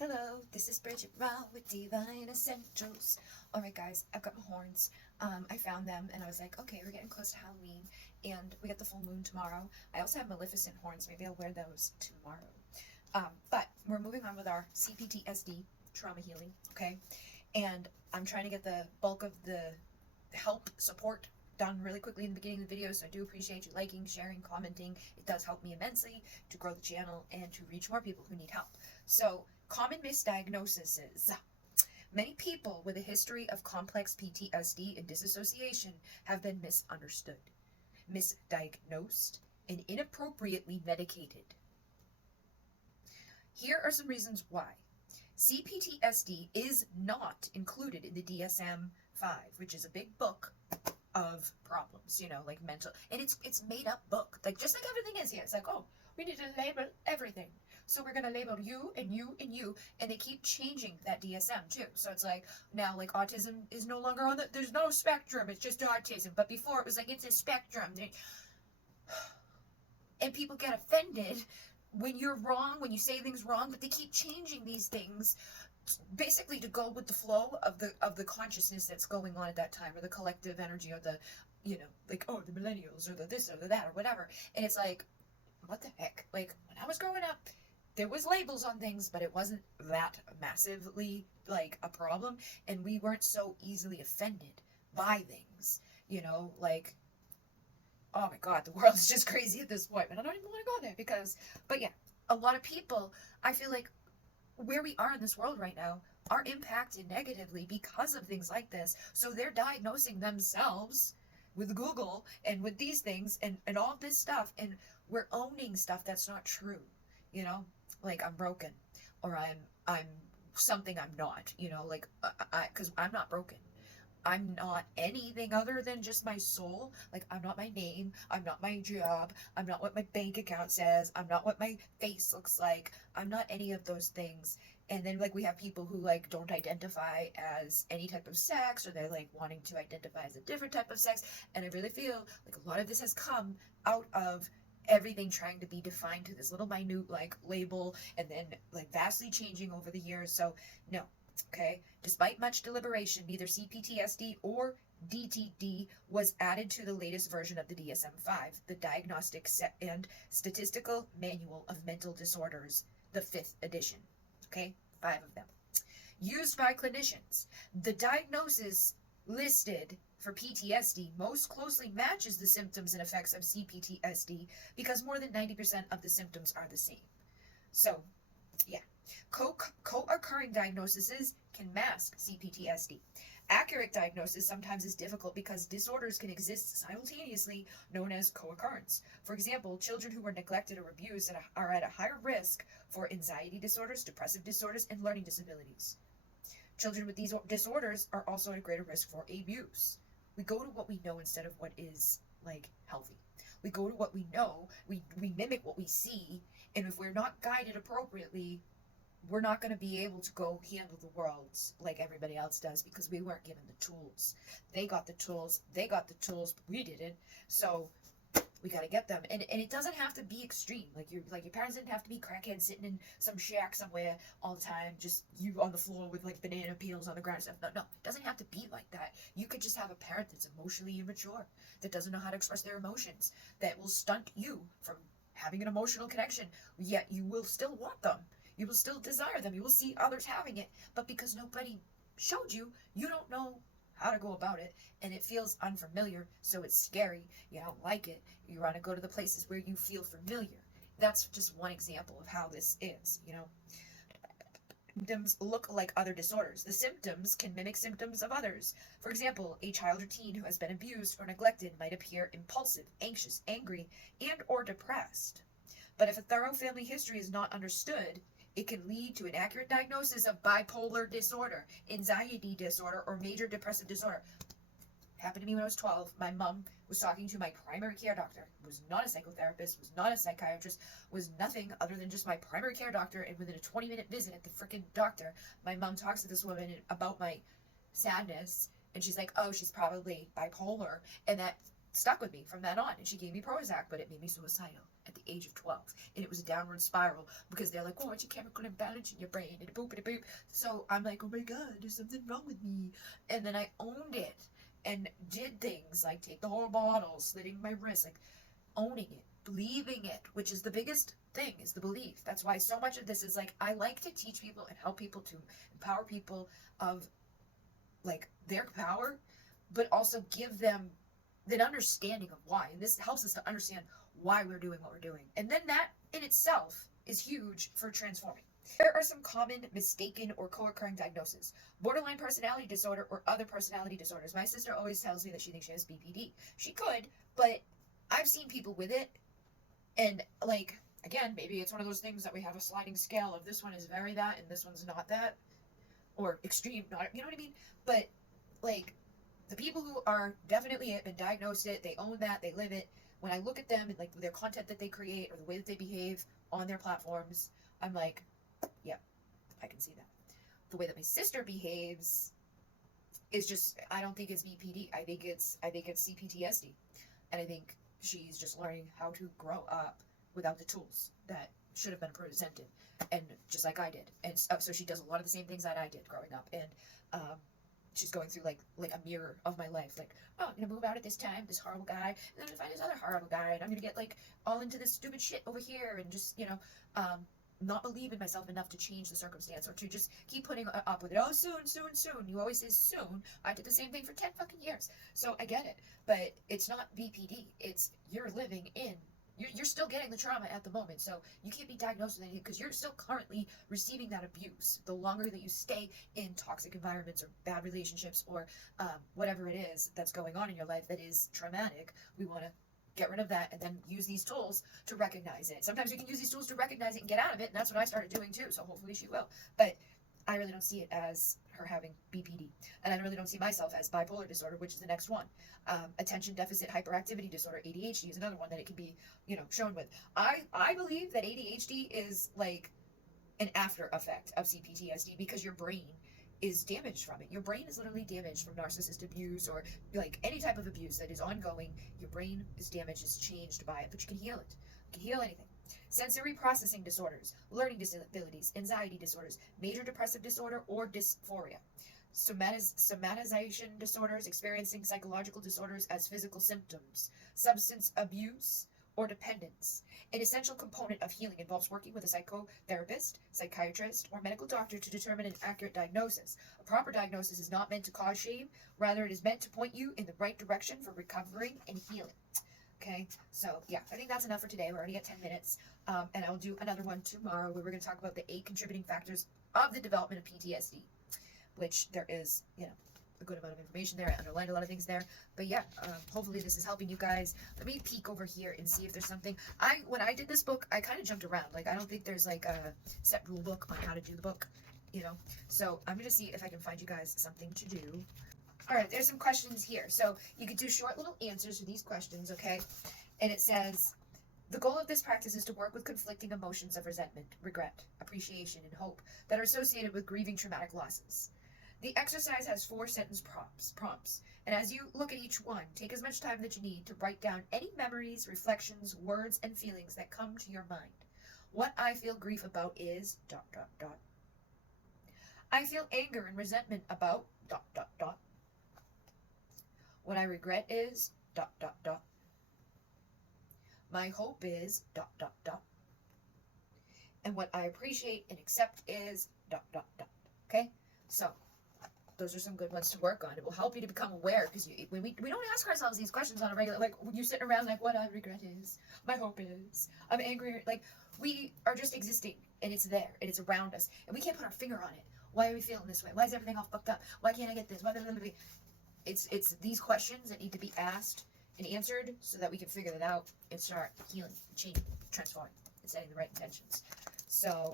Hello, this is Bridget Rao with Divine Essentials. Alright guys, I've got my horns. I found them and I was like, okay, we're getting close to Halloween and we got the full moon tomorrow. I also have Maleficent horns. Maybe I'll wear those tomorrow. But we're moving on with our CPTSD trauma healing, okay? And I'm trying to get the bulk of the help support done really quickly in the beginning of the video, so I do appreciate you liking, sharing, commenting. It does help me immensely to grow the channel and to reach more people who need help. So, common misdiagnoses. Many people with a history of complex PTSD and disassociation have been misunderstood, misdiagnosed, and inappropriately medicated. Here are some reasons why. CPTSD is not included in the DSM-5, which is a big book of problems, like mental, and it's made up book, like just like everything is here. It's like, oh, we need to label everything, so we're gonna label you and you and you, and they keep changing that DSM too. So it's like now, like, autism is no longer on there's no spectrum, it's just autism. But before it was like it's a spectrum, and people get offended when you're wrong, when you say things wrong, but they keep changing these things basically to go with the flow of the consciousness that's going on at that time, or the collective energy, or the, like, oh, the millennials, or the this or the that or whatever. And it's like, what the heck? Like, when I was growing up, there was labels on things, but it wasn't that massively like a problem, and we weren't so easily offended by things, like, oh my god, the world is just crazy at this point, and I don't even want to go there but yeah, a lot of people, I feel like, where we are in this world right now, are impacted negatively because of things like this. So they're diagnosing themselves with Google and with these things and all this stuff, and we're owning stuff that's not true, like I'm broken, or I'm something I'm not, like, because I'm not broken. I'm not anything other than just my soul. Like, I'm not my name, I'm not my job, I'm not what my bank account says, I'm not what my face looks like, I'm not any of those things. And then, like, we have people who, like, don't identify as any type of sex, or they're, like, wanting to identify as a different type of sex. And I really feel like a lot of this has come out of everything trying to be defined to this little minute, like, label, and then, like, vastly changing over the years. So, no. Okay, despite much deliberation, neither CPTSD or DTD was added to the latest version of the DSM-5, the Diagnostic and Statistical Manual of Mental Disorders, the 5th edition. Okay, 5 of them. Used by clinicians. The diagnosis listed for PTSD most closely matches the symptoms and effects of CPTSD because more than 90% of the symptoms are the same. So, yeah. Co-occurring diagnoses can mask CPTSD. Accurate diagnosis sometimes is difficult because disorders can exist simultaneously, known as co-occurrence. For example, children who were neglected or abused are at a higher risk for anxiety disorders, depressive disorders, and learning disabilities. Children with these disorders are also at a greater risk for abuse. We go to what we know instead of what is, like, healthy. We go to what we know, we mimic what we see, and if we're not guided appropriately, we're not going to be able to go handle the world like everybody else does, because we weren't given the tools. They got the tools, but we didn't. So we got to get them. And it doesn't have to be extreme. Like your parents didn't have to be crackheads sitting in some shack somewhere all the time, just you on the floor with, like, banana peels on the ground and stuff. No, it doesn't have to be like that. You could just have a parent that's emotionally immature, that doesn't know how to express their emotions, that will stunt you from having an emotional connection, yet you will still want them. You will still desire them. You will see others having it. But because nobody showed you, you don't know how to go about it. And it feels unfamiliar, so it's scary. You don't like it. You want to go to the places where you feel familiar. That's just one example of how this is, Symptoms look like other disorders. The symptoms can mimic symptoms of others. For example, a child or teen who has been abused or neglected might appear impulsive, anxious, angry, and or depressed. But if a thorough family history is not understood, it can lead to an accurate diagnosis of bipolar disorder, anxiety disorder, or major depressive disorder. Happened to me when I was 12. My mom was talking to my primary care doctor, was not a psychotherapist, was not a psychiatrist, was nothing other than just my primary care doctor, and within a 20-minute visit at the freaking doctor, my mom talks to this woman about my sadness, and she's like, oh, she's probably bipolar, and that stuck with me from then on, and she gave me Prozac, but it made me suicidal. at the age of 12. And it was a downward spiral because they're like, oh, it's a chemical imbalance in your brain, and boop, and boop. So I'm like, oh my God, there's something wrong with me. And then I owned it and did things like take the whole bottle, slitting my wrist, like owning it, believing it, which is the biggest thing, is the belief. That's why so much of this is like, I like to teach people and help people, to empower people of like their power, but also give them an understanding of why. And this helps us to understand why we're doing what we're doing. And then that in itself is huge for transforming. There are some common mistaken or co-occurring diagnoses: borderline personality disorder or other personality disorders. My sister always tells me that she thinks she has BPD. She could, but I've seen people with it, and like, again, maybe it's one of those things that we have a sliding scale of this one is very that and this one's not that, or extreme, not, you know what I mean? But like, the people who are definitely it, been diagnosed it, they own that, they live it. When I look at them and like their content that they create or the way that they behave on their platforms, I'm like, yeah, I can see that. The way that my sister behaves is just, I don't think it's BPD. I think it's CPTSD. And I think she's just learning how to grow up without the tools that should have been presented, and just like I did. And so she does a lot of the same things that I did growing up. And she's going through like a mirror of my life. Like, oh, I'm gonna move out at this time, this horrible guy, and then I'm gonna find this other horrible guy, and I'm gonna get like all into this stupid shit over here, and just, you know, not believe in myself enough to change the circumstance, or to just keep putting up with it. Oh, soon, soon, soon. You always say soon. I did the same thing for 10 fucking years. So I get it. But it's not BPD. It's you're living in. You're still getting the trauma at the moment. So you can't be diagnosed with anything because you're still currently receiving that abuse. The longer that you stay in toxic environments or bad relationships, or whatever it is that's going on in your life that is traumatic, we want to get rid of that and then use these tools to recognize it. Sometimes we can use these tools to recognize it and get out of it, and that's what I started doing too, so hopefully she will. But I really don't see it as her having BPD, and I really don't see myself as bipolar disorder, which is the next one. Attention deficit hyperactivity disorder, ADHD, is another one that it can be, you know, shown with. I believe that ADHD is like an after effect of CPTSD because your brain is damaged from it. Your brain is literally damaged from narcissist abuse, or like any type of abuse that is ongoing. Your brain is damaged, is changed by it, but you can heal it. You can heal anything. Sensory processing disorders, learning disabilities, anxiety disorders, major depressive disorder or dysphoria. Somatization disorders, experiencing psychological disorders as physical symptoms. Substance abuse or dependence. An essential component of healing involves working with a psychotherapist, psychiatrist, or medical doctor to determine an accurate diagnosis. A proper diagnosis is not meant to cause shame, rather it is meant to point you in the right direction for recovering and healing. Okay, so yeah, I think that's enough for today. We're already at 10 minutes, and I'll do another one tomorrow where we're going to talk about the 8 contributing factors of the development of PTSD, which there is, you know, a good amount of information there. I underlined a lot of things there, but yeah, hopefully this is helping you guys. Let me peek over here and see if there's something. When I did this book, I kind of jumped around. Like, I don't think there's like a set rule book on how to do the book, you know. So I'm gonna see if I can find you guys something to do. All right, there's some questions here, so you could do short little answers to these questions, okay? And it says, the goal of this practice is to work with conflicting emotions of resentment, regret, appreciation, and hope that are associated with grieving traumatic losses. The exercise has 4 sentence prompts, and as you look at each one, take as much time that you need to write down any memories, reflections, words, and feelings that come to your mind. What I feel grief about is ... I feel anger and resentment about ... What I regret is ... My hope is ... And what I appreciate and accept is ... Okay? So those are some good ones to work on. It will help you to become aware, because when we don't ask ourselves these questions on a regular, like when you sit around like, what I regret is, my hope is, I'm angry, like we are just existing, and it's there and it's around us, and we can't put our finger on it. Why are we feeling this way? Why is everything all fucked up? Why can't I get this? Why blah, blah, blah, blah. It's these questions that need to be asked and answered so that we can figure that out and start healing, changing, transforming, and setting the right intentions. So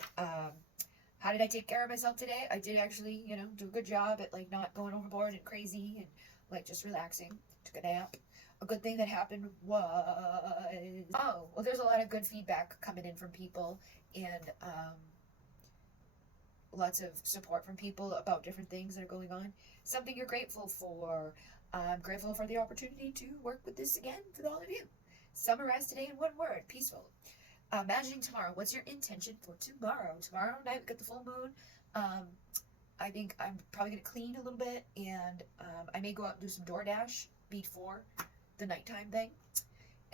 how did I take care of myself today? I did actually, you know, do a good job at like not going overboard and crazy, and like just relaxing. Took a nap. A good thing that happened was, oh, well, there's a lot of good feedback coming in from people, and lots of support from people about different things that are going on. Something you're grateful for. I'm grateful for the opportunity to work with this again with all of you. Summarize today in one word: peaceful. Imagining tomorrow. What's your intention for tomorrow? Tomorrow night we got the full moon. Um, I think I'm probably gonna clean a little bit, and I may go out and do some DoorDash before the nighttime thing.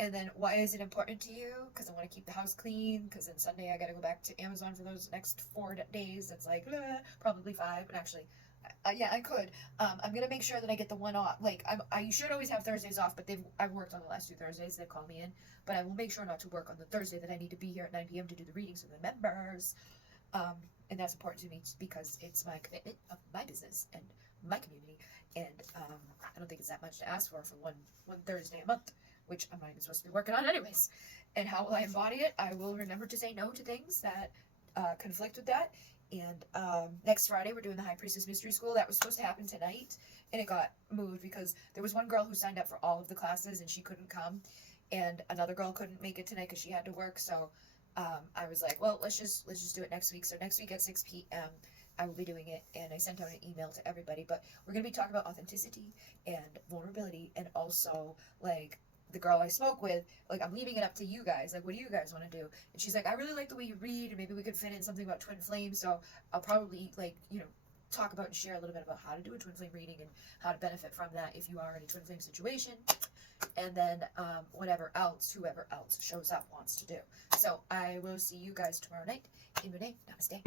And then, why is it important to you? Because I want to keep the house clean. Because then Sunday I got to go back to Amazon for those next 4 days. It's like probably 5, but actually, yeah, I could. I'm gonna make sure that I get the one off. Like I should always have Thursdays off, but I've worked on the last 2 Thursdays. They call me in, but I will make sure not to work on the Thursday that I need to be here at 9 p.m. to do the readings for the members. Um, and that's important to me because it's my commitment of my business and my community. And I don't think it's that much to ask for one Thursday a month, which I'm not even supposed to be working on anyways. And how will I embody it? I will remember to say no to things that conflict with that. And next Friday, we're doing the High Priestess Mystery School. That was supposed to happen tonight, and it got moved because there was one girl who signed up for all of the classes, and she couldn't come. And another girl couldn't make it tonight because she had to work. So I was like, well, let's just do it next week. So next week at 6 p.m., I will be doing it, and I sent out an email to everybody. But we're going to be talking about authenticity and vulnerability, and also, like, the girl I spoke with, like, I'm leaving it up to you guys. Like, what do you guys want to do? And she's like, I really like the way you read, and maybe we could fit in something about twin flames. So I'll probably, like, talk about and share a little bit about how to do a twin flame reading and how to benefit from that if you are in a twin flame situation. And then whoever else shows up wants to do. So I will see you guys tomorrow night. In Renee, namaste.